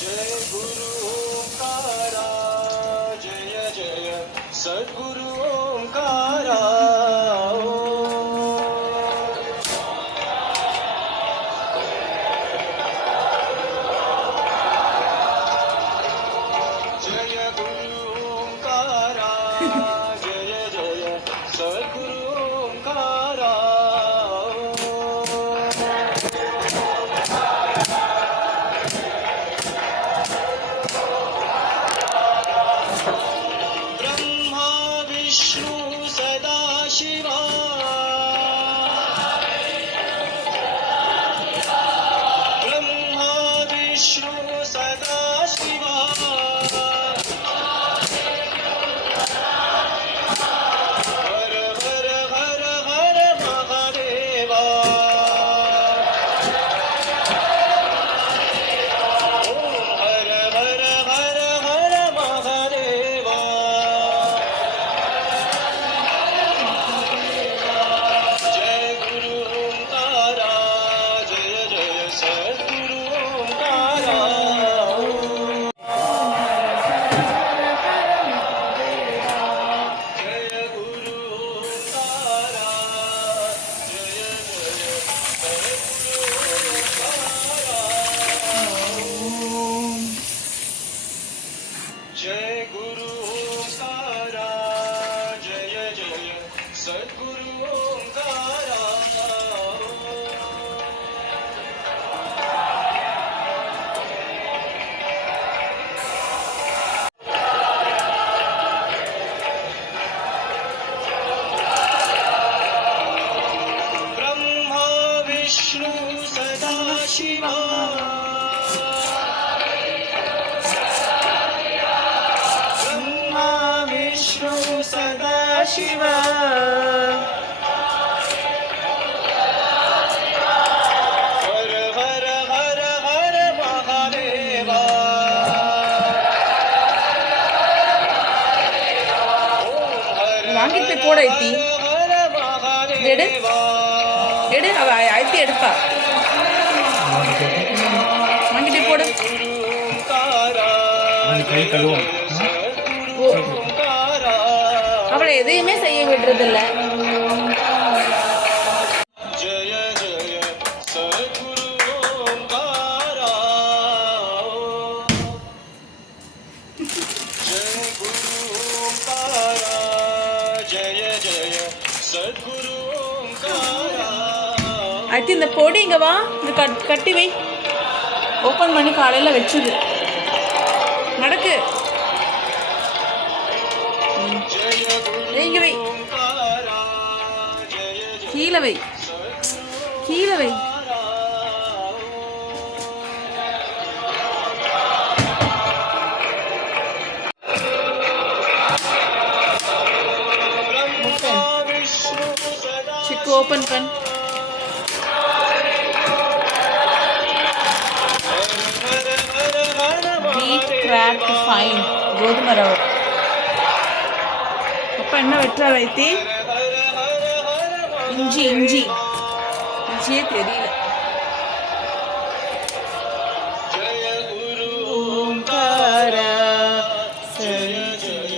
जय गुरु ओंकारा जय जय सद्गुरु ओंकारा जय गुरु ओंकारा जय जय सद्गुरु ओंकारा ब्रह्मा विष्णु सदा शिवा ब्रह्मा विष्णु सदा शिवा हर हर हर हर महादेवा ओम हर हर हर हर महादेवा जय गुरु ओंकारा जय जय सद्गुरु ओंकारा जय गुरु ओंकारा जय जय सद्गुरु ओंकारा ब्रह्मा विष्णु सदा शिवा ब्रह्मा विष्णु सदा शिवा हर हर हर हर महादेवा ओम हर வாங்கிட்டு போய் போட ஐத்தி हर महादेवा எடு அவ ஐத்தி எடுப்பா வாங்கிட்டு போடு गुरु ओंकारा கை கழுவும் सद्गुरु ओंकारा அவளை எதையுமே செய்ய விடுறதில்ல जय जय सद्गुरु ओंकारा जय गुरु ओंकारा जय जय सद्गुरु ओंकारा ஐத்தி இந்த பொடி இங்க வா இது கட்டி வை ஓப்பன் பண்ணி காலையில் வச்சுது நடக்கு जय गुरु இங்க வை ओंकारा जय जय கீழே வை கீழே வை ब्रह्मा विष्णु सदा சிக்கு ஓப்பன் பண் हर हर हर வீட் கிராஃப்ட் ஃபைன் கோதுமை ரவை அப்போ என்ன வெட்டுறா வைத்தி हर हर हर இஞ்சி இஞ்சியே தெரியல जय गुरु ஓங்காரா जय जय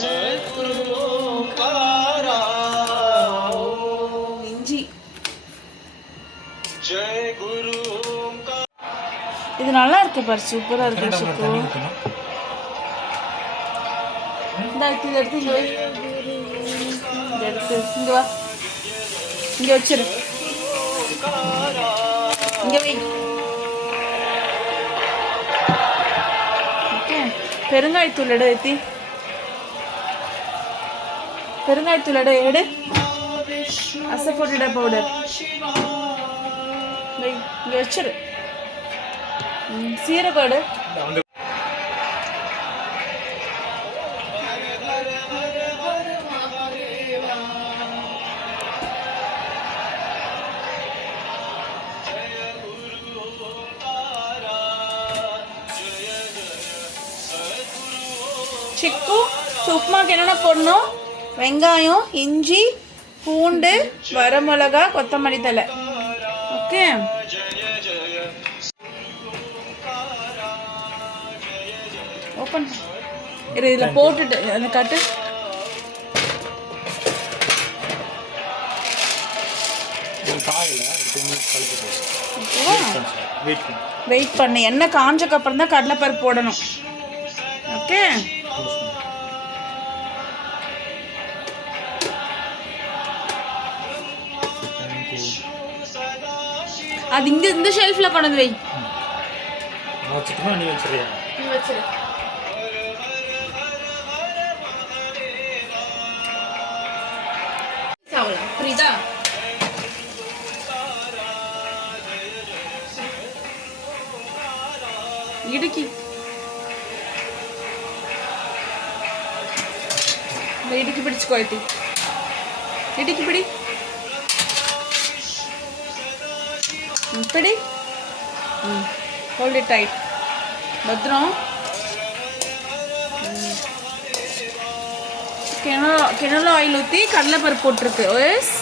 சத்குரு ओंकारा இஞ்சி जय गुरु ओंकारा இது நல்லா இருக்கு பாரு சூப்பரா இருக்கு கரெக்டாக சிக்கு தண்ணி ஊற்றணும் இந்த இது எடுத்து இங்க வை இதை எடுத்து இங்க வா இங்க வச்சிரு இங்க வை ஓகே பெருங்காயத்தூள் எடு ஏத்தி பெருங்காயத்தூள் எடு அசஃபோடிடா பவுடர் வை இங்க வச்சிரு சீரகம் எடு சிக்கு உப்புமாக்கு என்னென்ன போடணும் வெங்காயம் இஞ்சி பூண்டு வரமிளகா கொத்தமல்லி தழை ஓகே ஓப்பன் இரு, இதில் போட்டுட்டு அந்த கட்டு. வெயிட் பண்ணு, எண்ணெய் காஞ்சக்கப்புறம் தான் கடலைப்பருப்பு போடணும். ஓகே, அது இங்கே இந்த ஷெல்ஃபில் கொண்டு வந்து வை. நீ வச்சிரு. புரியுதா? இடுக்கி இடுக்கி பிடிச்சுக்கோ. இடுக்கி பிடி, பிடி. Hold it tight. பத்திரம். கிணறு ஆயில் ஊற்றி கடலைப்பருப்பு போட்டிருக்கு. எஸ்,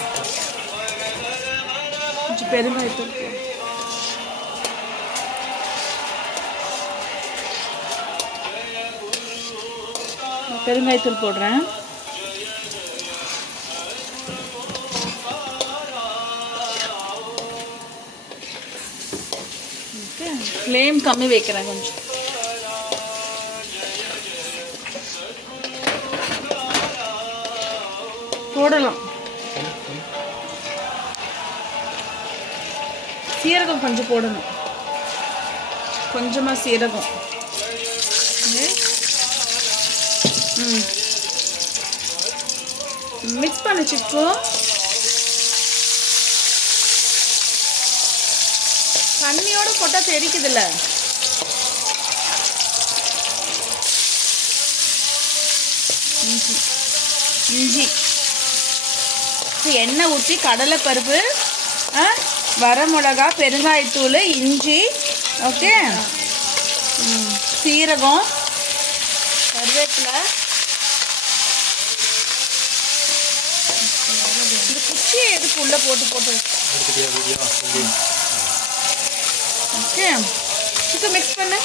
கொஞ்சம் பெருங்காயத்தூள். பெருங்காயத்தூள் போடுறேன். ஓகே, ஃப்ளேம் கம்மி வைக்கிறேன் கொஞ்சம். போடலாம். சீரகம் கொஞ்சம் போடணும், கொஞ்சமாக சீரகம். மிக்ஸ் பண்ண சிக்கோ. தண்ணியோட போட்டால் தெரிக்குதுல்ல. இஞ்சி எண்ணெய் ஊற்றி கடலைப்பருப்பு, வரமிளகா, பெருங்காயத்தூள், இஞ்சி, ஓகே, சீரகம், கருவேப்பிலை. இந்த குச்சியை எதுக்கு உள்ளே போட்டு ஓகே. சிக்கன் மிக்ஸ் பண்ணு.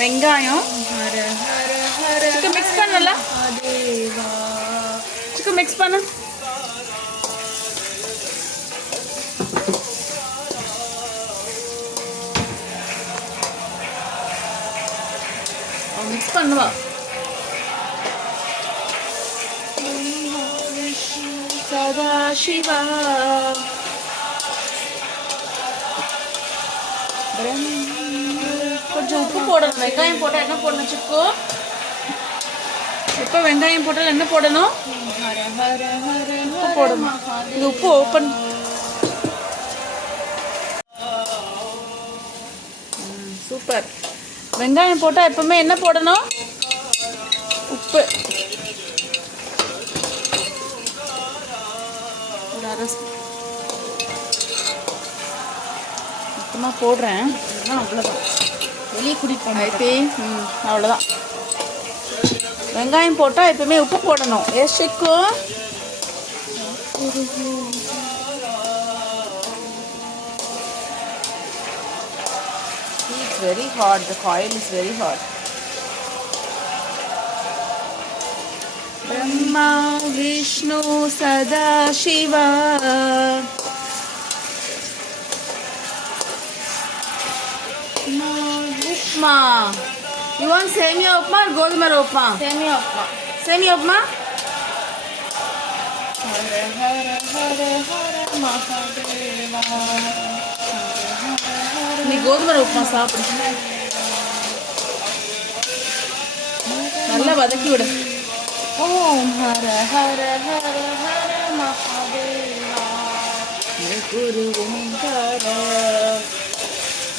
வெங்காயம் சிக்கன் மிக்ஸ் பண்ணல. சிக்கன் மிக்ஸ் பண்ணு. மிக்ஸ் பண்ணுவா. சதாசிவா கொஞ்சம் உப்பு போடணும். வெங்காயம் போட்டால் என்ன போடணும் சிக்கோ? எப்போ வெங்காயம் போட்டால் என்ன போடணும்? உப்பு போடணும். இது உப்பு ஓப்பன். சூப்பர். வெங்காயம் போட்டால் எப்பவுமே என்ன போடணும்? உப்பு. மொத்தமாக போடுறேன். அவ்வளோதான், வெளியே கூட்டிகிட்டு போனேன். அவ்வளோதான். வெங்காயம் போட்டால் எப்பவுமே உப்பு போடணும். எஸ் சிக்கு. It's very hot. The coil is very hot. Brahma, Vishnu, Sada, Shiva. Upma. You want semia upma or godhuma upma? Semia upma. Semia upma? Hare Hare Hare Hare Mahadeva. நீ கோதுமை உப்புமா சாப்பிடு. நல்லா வதக்கி விடு. ஓம் ஹர ஹர ஹர ஹர மகாதேவா. குரு ஓம்கார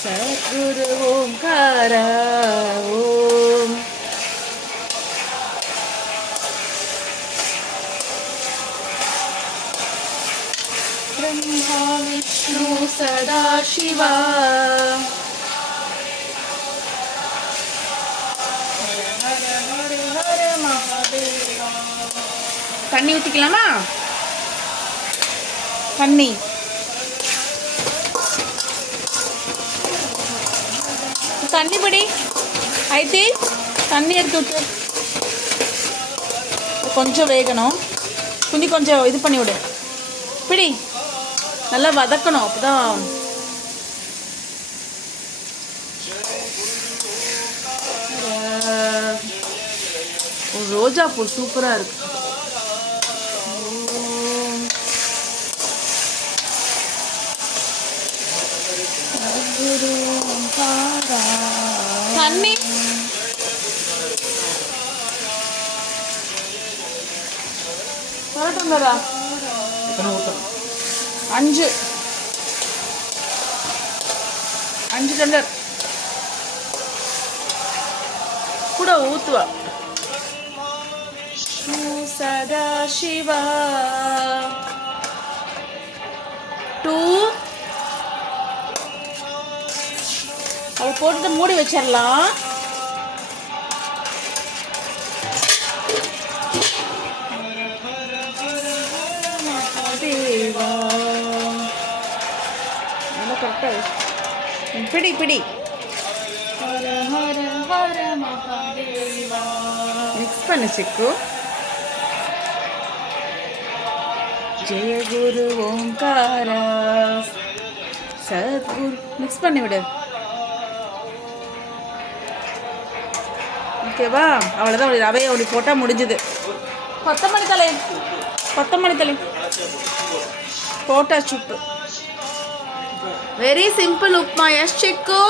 சத்குரு ஓம்கார ஓம். ब्रह्मा विष्णु सदा शिवा. தண்ணி ஊற்றிக்கலாமா? தண்ணி தண்ணி படி. అయితే தண்ணி எடுத்து விட்டு கொஞ்சம் வேகணும். கொஞ்சம் இது பண்ணி விடு. பிடி நல்லா வதக்கணும். அப்போதான் ஒரு ரோஜா பூ சூப்பராக இருக்கு. தண்ணி வரட்டுங்களா? 5 டம்ளர் கூட ஊத்துவா. சதா சிவா 2 அதை போட்டு மூடி வச்சிடலாம். நல்லா கரெக்டாக பிடி பிடி. மிக்ஸ் பண்ணு சிக்கு. ஜெய குரு ஓங்கார சத்குரு. மிக்ஸ் பண்ணி விடு. ஓகேவா? அவ்வளோதான். அப்படி ரவையை அப்படி போட்டால் முடிஞ்சுது. கொத்தமல்லி தலை போட்டா சுப்பு. Very simple upma. எஸ் சிக்கு.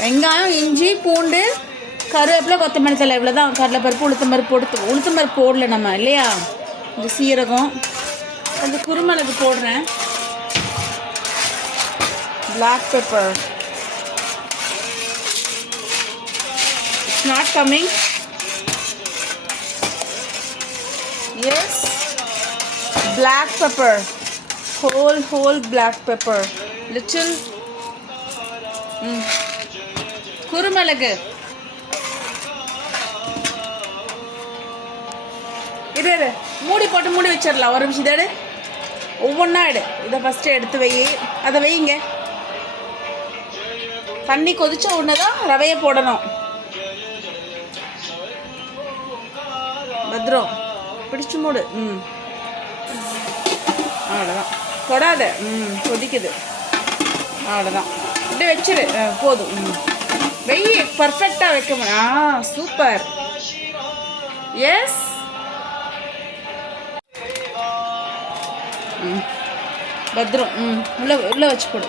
வெங்காயம், இஞ்சி, பூண்டு, கருவேப்பிலை, கொத்தமல்லி தலை இவ்வளோதான். கடலைப்பருப்பு, உளுத்தம்பருப்பு போடல நம்ம இல்லையா? கொஞ்சம் சீரகம், கொஞ்சம் குருமிளகு போடுறேன். black pepper. It's not coming. Yes. Black pepper. Whole black pepper. Little. குருமிளகு. இரு மூடி போட்டு மூடி வச்சிடலாம். ஒரு நிமிஷம் இதை ஒவ்வொன்றா இதை ஃபஸ்ட்டு எடுத்து வை. அதை வைங்க. தண்ணி கொதிச்ச உடனே தான் ரவையை போடணும். பத்ரம் பிடிச்சு மூடு. அவ்வளோதான். தொடாத. கொதிக்குது. அவ்வளோதான். அப்படியே வச்சிரு. போதும். வெய். பர்ஃபெக்டாக வைக்க முடியும். சூப்பர். எஸ். பத்ரம். உள்ள வச்சு போடு.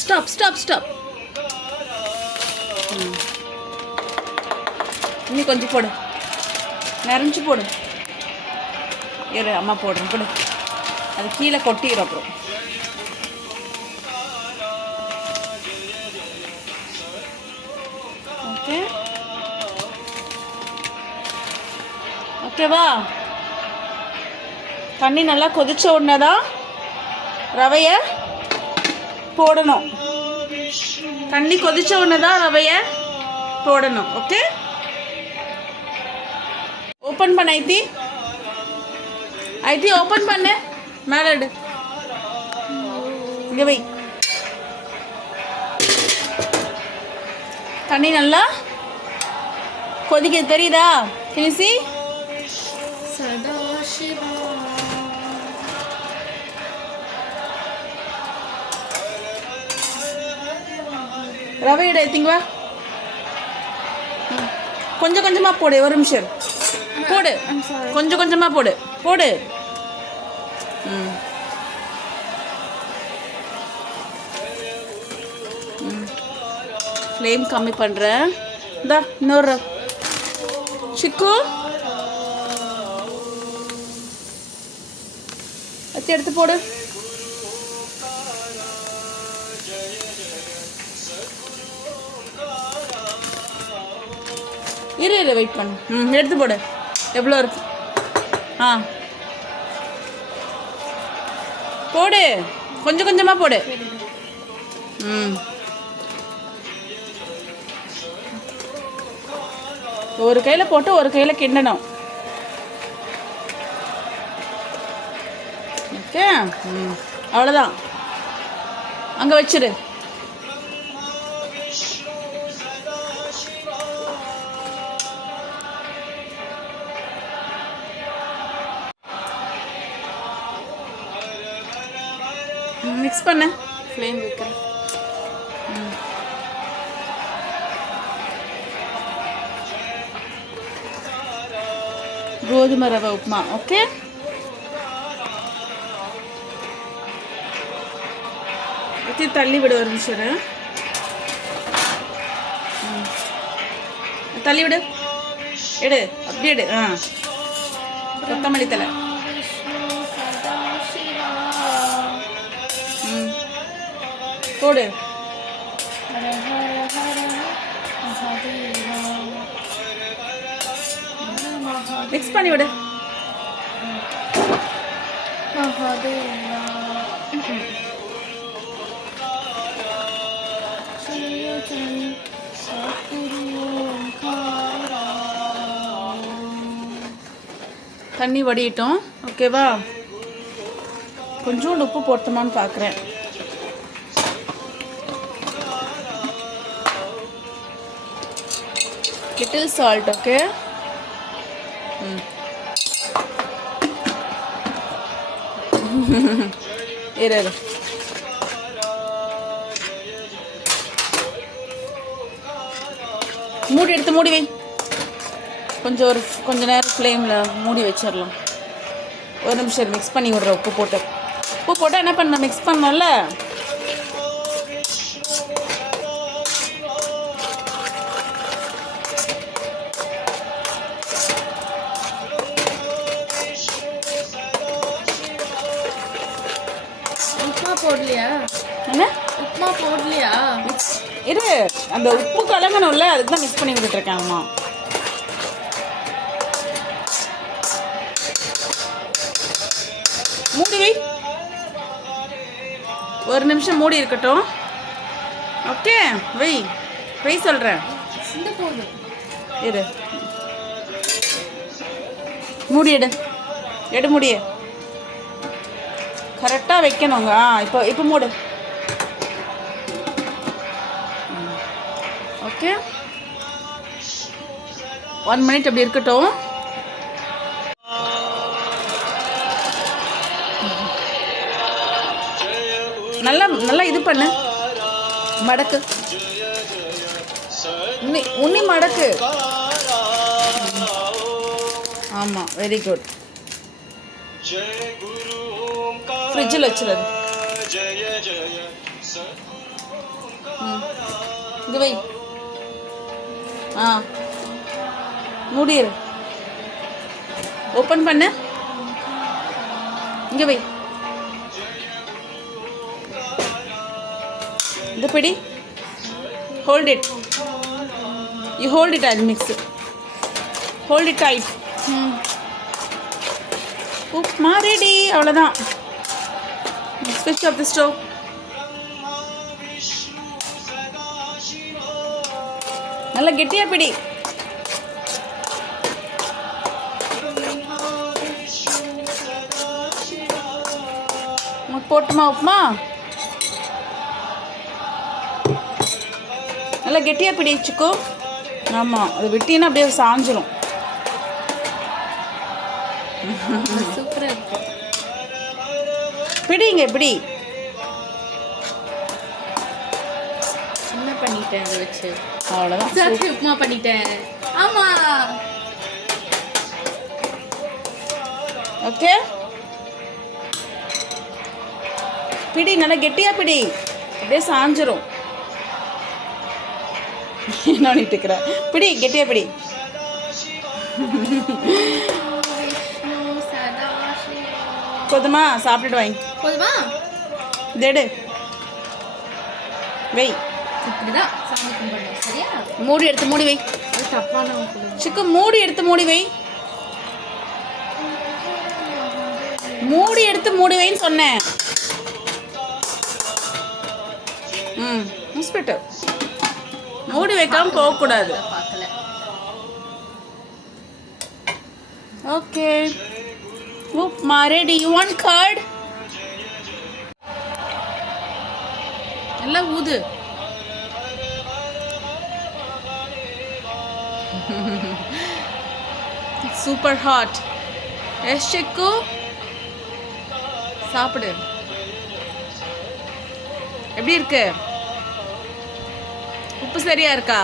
ஸ்டாப். இன்னும் கொஞ்சம் போடு. நிறைஞ்சு போடு. இரு அம்மா போடுறேன். போடு. அது கீழே கொட்டிடும். அப்புறம் ஓகேவா? தண்ணி நல்லா கொதிச்ச உடனே தான் ரவையை போடணும். தண்ணி கொதிச்ச உடனே தான் ரவையை போடணும். ஓகே. ஓப்பன் பண்ண ஐத்தி ஓப்பன் பண்ணு. மேலே எடு. இங்கே வை. தண்ணி நல்லா கொதிக்க தெரியுதா? கிணிசி சதாசிவா. ரவை எடு. எடுத்தீங்க. கொஞ்சம் கொஞ்சமாக போடு. ஒரு நிமிஷம் போடு. கொஞ்சம் கொஞ்சமாக போடு. ஃப்ளேம் கம்மி பண்ணுறேன். இந்தா இன்னொரு சிக்கு எடுத்து போடு. இரு வெயிட் பண்ணு. எடுத்து போடு. எவ்வளோ இருக்கு? போடு. கொஞ்சம் கொஞ்சமாக போடு. ஒரு கையில் போட்டு ஒரு கையில் கிண்டணும். ஓகே, அவ்வளோதான். அங்கே வச்சிரு. மிக்ஸ் பண்ண ஃப்ளேம் வைக்கிறேன். கோதுமை ரவை உப்புமா. ஓகே, ஊற்றி தள்ளி விடு ஒரு நிமிஷம். தள்ளி விடு, எடு, அப்படி எடு. கொத்தமல்லி தலை. போடு. மிக்ஸ் பண்ணி விடு. தண்ணி வடியிட்டோம். ஓகேவா? கொஞ்சோண்டு உப்பு போட்டோமான்னு பார்க்குறேன். Little salt. ஓகே, இரு. மூடி எடுத்து மூடி வை. கொஞ்ச நேரம் ஃப்ளேமில் மூடி வச்சிடலாம். ஒரு நிமிஷம் மிக்ஸ் பண்ணி விட்ற. உப்பு போட்டால் என்ன பண்ண, மிக்ஸ் பண்ணோம்ல. போடலையா? என்ன உப்புமா போடலையா? இரு, அந்த உப்பு கலங்கணும்ல, அதுக்கு தான் மிக்ஸ் பண்ணி விட்டுருக்கேன். அம்மா மூடி வை. ஒரு நிமிஷம் மூடி இருக்கட்டும். ஓகே, வை சொல்கிறேன். இரு, மூடி எடு மூடிய கரெக்டாக வைக்கணுங்க. இப்போ மூடு. ஓகே, 1 மினிட் அப்படி இருக்கட்டும். நல்லா இது பண்ணு. மடக்கு, உன்னி மடக்கு. ஆமாம், வெரி குட். ஃப்ரிட்ஜில் வச்சுருது. இது வை. மூடிடு. ஓப்பன் பண்ணு. இங்கே வை. இந்த பிடி. Hold it. You hold it. I'll mix it. Hold it tight. Upma ready. அவ்வளோதான். ஸ்விட்ச் ஆஃப் தி ஸ்டவ். நல்லா கெட்டியாக பிடி. போட்டுமா உப்புமா? நல்லா கெட்டியாக பிடி சிக்கு. ஆமாம், அது விட்டினா அப்படியே சாஞ்சிரும். சூப்பராக இருக்கு. பிடிங்க இப்படி. என்ன பண்ணிட்டேன் அதை வச்சு? அவ்வளோதான். உப்புமா பண்ணிட்டேன். ஆமாம். ஓகே, பிடி. நல்லா கெட்டியாக பிடி, அப்படியே சாஞ்சிரும். என்ன பண்ணிட்டு இருக்கிற? பிடி, கெட்டியாக பிடி. போதுமா? சாப்பிட்டுட்டு வாங்கி. போதுமா? தேடு. வை. இப்படிதான் சாமி கும்பிடணும். சரியா? மூடி எடுத்து மூடி வை. அது தப்பான சிக்கு. மூடி எடுத்து மூடி வை. மூடி எடுத்து மூடி வைன்னு சொன்னேன். ஹாஸ்பிட்டல் மூடி வைக்காம போகக்கூடாது. பார்க்கல. Okay upma ready. You want curd? எல்லாம் ஊது. Super hot. எஸ் சிக்கு, சாப்பிடு. எப்படி இருக்கு? உப்பு சரியா இருக்கா?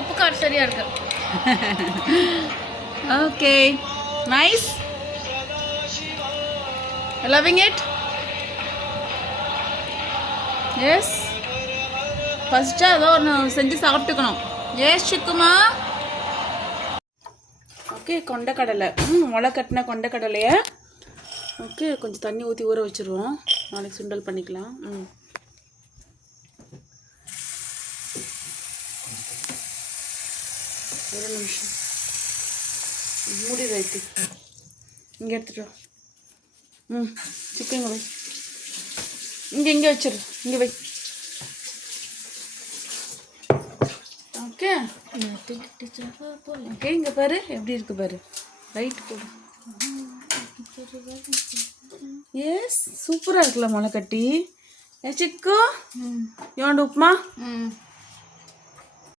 உப்பு காரம் சரியா இருக்கு. Okay nice. Loving it. Yes ஃபஸ்ட்டாக ஏதோ ஒன்று செஞ்சு சாப்பிட்டுக்கணும். எஸ் சிக்குமா. ஓகே கொண்டக்கடலை. முளை கட்டின கொண்டக்கடலையை ஓகே கொஞ்சம் தண்ணி ஊற்றி ஊற வச்சுருவோம். நாளைக்கு சுண்டல் பண்ணிக்கலாம். ஒரு நிமிஷம் மூடி வைத்து இங்கே எடுத்துட்டு வா. சிக்கு இங்கே வை. இங்கே வச்சிரு. இங்கே வை. ஓகே ஓகே இங்கே பாரு எப்படி இருக்கு பாரு. லைட் போடு. எஸ் சூப்பராக இருக்குல்ல முளை கட்டி. சிக்கு யோண்டு உப்புமா.